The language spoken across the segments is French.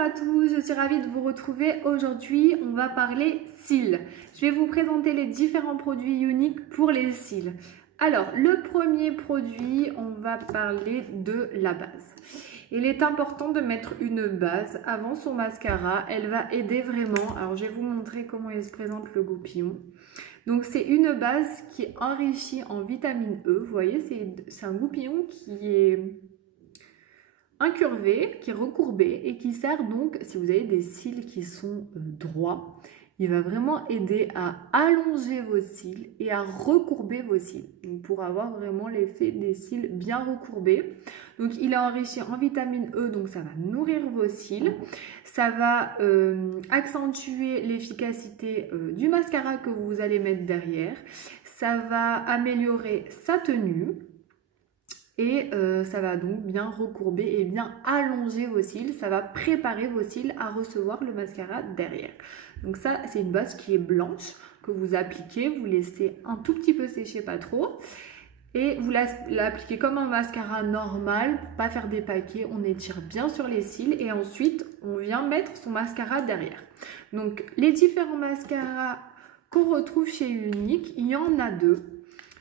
Bonjour à tous, je suis ravie de vous retrouver. Aujourd'hui, on va parler cils. Je vais vous présenter les différents produits uniques pour les cils. Alors, le premier produit, on va parler de la base. Il est important de mettre une base avant son mascara. Elle va aider vraiment. Alors, je vais vous montrer comment il se présente le goupillon. Donc, c'est une base qui est enrichie en vitamine E. Vous voyez, c'est un goupillon qui est incurvé, qui est recourbé et qui sert donc, si vous avez des cils qui sont droits, il va vraiment aider à allonger vos cils et à recourber vos cils. Donc pour avoir vraiment l'effet des cils bien recourbés. Donc il est enrichi en vitamine E, donc ça va nourrir vos cils. Ça va accentuer l'efficacité du mascara que vous allez mettre derrière. Ça va améliorer sa tenue. Et ça va donc bien recourber et bien allonger vos cils. Ça va préparer vos cils à recevoir le mascara derrière. Donc ça, c'est une base qui est blanche que vous appliquez. Vous laissez un tout petit peu sécher, pas trop. Et vous l'appliquez comme un mascara normal pour ne pas faire des paquets. On étire bien sur les cils et ensuite, on vient mettre son mascara derrière. Donc les différents mascaras qu'on retrouve chez Unique, il y en a deux.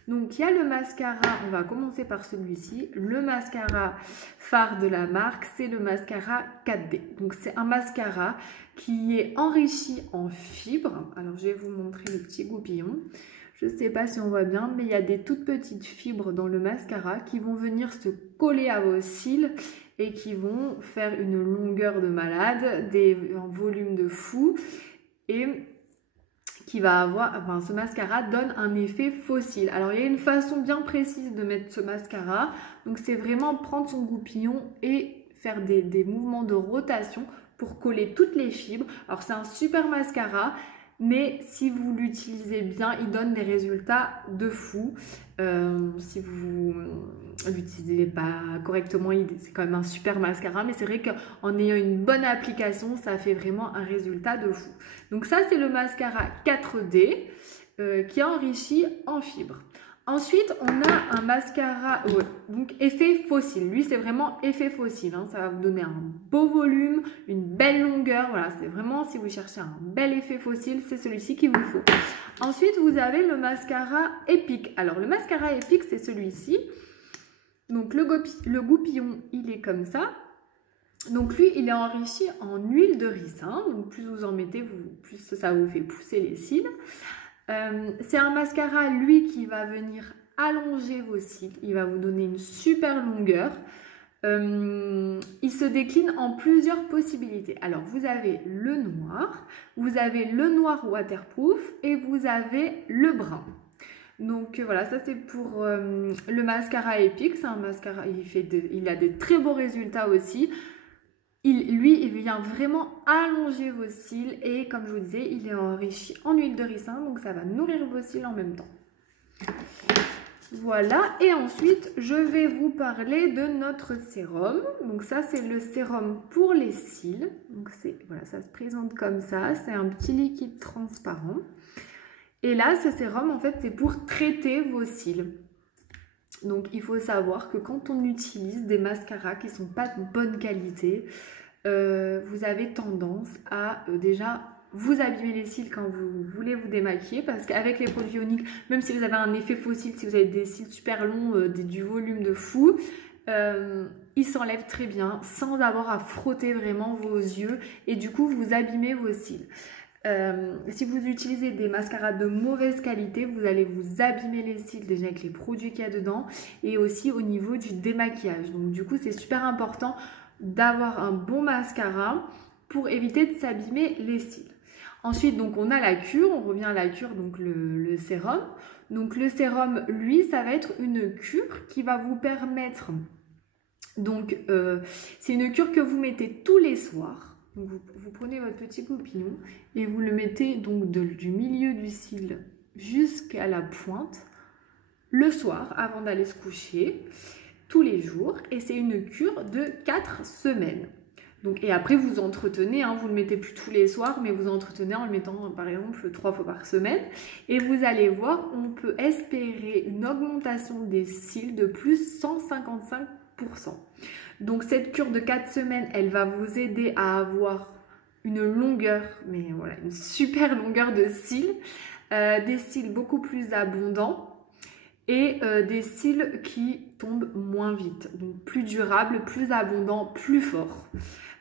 Donc, il y a le mascara, on va commencer par celui-ci, le mascara phare de la marque, c'est le mascara 4D. Donc, c'est un mascara qui est enrichi en fibres. Alors, je vais vous montrer le petit goupillon. Je ne sais pas si on voit bien, mais il y a des toutes petites fibres dans le mascara qui vont venir se coller à vos cils et qui vont faire une longueur de malade, un volume de fou et qui va avoir, enfin ce mascara donne un effet faux cils. Alors il y a une façon bien précise de mettre ce mascara, donc c'est vraiment prendre son goupillon et faire des mouvements de rotation pour coller toutes les fibres. Alors c'est un super mascara, mais si vous l'utilisez bien, il donne des résultats de fou. Si vous l'utilisez pas correctement, c'est quand même un super mascara, mais c'est vrai qu'en ayant une bonne application, ça fait vraiment un résultat de fou. Donc ça, c'est le mascara 4D qui est enrichi en fibres. Ensuite, on a un mascara, donc effet faux cils. Lui, c'est vraiment effet faux cils. Hein. Ça va vous donner un beau volume, une belle longueur. Voilà, c'est vraiment, si vous cherchez un bel effet faux cils, c'est celui-ci qu'il vous faut. Ensuite, vous avez le mascara Epic. Alors, le mascara Epic, c'est celui-ci. Donc, le goupillon, il est comme ça. Donc, lui, il est enrichi en huile de ricin. Donc, plus vous en mettez, plus ça vous fait pousser les cils. C'est un mascara, lui, qui va venir allonger vos cils. Il va vous donner une super longueur. Il se décline en plusieurs possibilités. Alors, vous avez le noir, vous avez le noir waterproof et vous avez le brun. Donc voilà, ça c'est pour le mascara Epic. C'est un mascara, il a de très beaux résultats aussi. Il vient vraiment allonger vos cils et comme je vous disais, il est enrichi en huile de ricin, donc ça va nourrir vos cils en même temps. Voilà, et ensuite, je vais vous parler de notre sérum. Donc ça, c'est le sérum pour les cils. Donc voilà, ça se présente comme ça, c'est un petit liquide transparent. Et là, ce sérum, en fait, c'est pour traiter vos cils. Donc, il faut savoir que quand on utilise des mascaras qui ne sont pas de bonne qualité, vous avez tendance à déjà vous abîmer les cils quand vous voulez vous démaquiller. Parce qu'avec les produits uniques, même si vous avez un effet faux cils, si vous avez des cils super longs, du volume de fou, ils s'enlèvent très bien sans avoir à frotter vraiment vos yeux. Et du coup, vous abîmez vos cils. Si vous utilisez des mascaras de mauvaise qualité, vous allez vous abîmer les cils déjà avec les produits qu'il y a dedans et aussi au niveau du démaquillage. Donc du coup, c'est super important d'avoir un bon mascara pour éviter de s'abîmer les cils. Ensuite, donc on a la cure, on revient à la cure, donc le sérum. Donc le sérum, lui, ça va être une cure qui va vous permettre, donc c'est une cure que vous mettez tous les soirs. Donc vous prenez votre petit goupillon et vous le mettez donc du milieu du cil jusqu'à la pointe le soir avant d'aller se coucher tous les jours et c'est une cure de 4 semaines. Donc, et après vous entretenez, hein, vous ne le mettez plus tous les soirs mais vous entretenez en le mettant par exemple 3 fois par semaine et vous allez voir, on peut espérer une augmentation des cils de plus 155%. Donc cette cure de 4 semaines, elle va vous aider à avoir une longueur, mais voilà, une super longueur de cils, des cils beaucoup plus abondants et des cils qui tombent moins vite, donc plus durables, plus abondants, plus forts.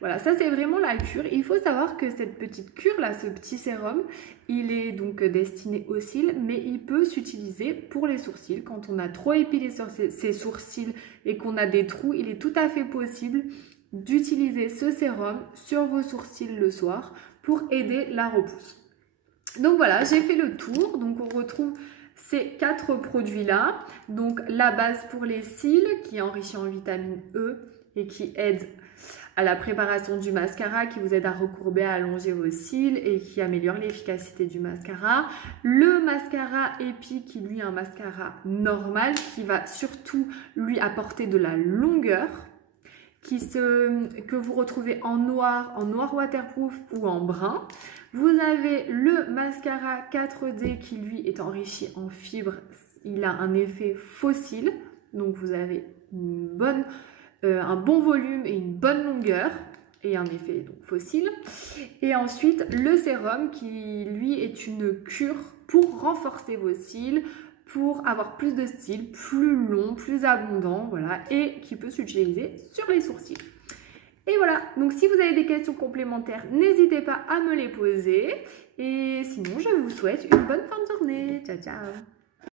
Voilà, ça c'est vraiment la cure. Il faut savoir que cette petite cure là, ce petit sérum, il est donc destiné aux cils, mais il peut s'utiliser pour les sourcils. Quand on a trop épilé sur ses sourcils et qu'on a des trous, il est tout à fait possible d'utiliser ce sérum sur vos sourcils le soir pour aider la repousse. Donc voilà, j'ai fait le tour. Donc on retrouve ces 4 produits là. Donc la base pour les cils qui est enrichie en vitamine E et qui aide à la préparation du mascara, qui vous aide à recourber, à allonger vos cils et qui améliore l'efficacité du mascara. Le mascara Epi qui lui est un mascara normal qui va surtout lui apporter de la longueur, que vous retrouvez en noir waterproof ou en brun. Vous avez le mascara 4D qui lui est enrichi en fibres. Il a un effet fossile, donc vous avez un bon volume et une bonne longueur et un effet donc fossile. Et ensuite le sérum qui lui est une cure pour renforcer vos cils, pour avoir plus de style, plus long, plus abondant, voilà, et qui peut s'utiliser sur les sourcils. Et voilà, donc si vous avez des questions complémentaires, n'hésitez pas à me les poser. Et sinon, je vous souhaite une bonne fin de journée. Ciao, ciao!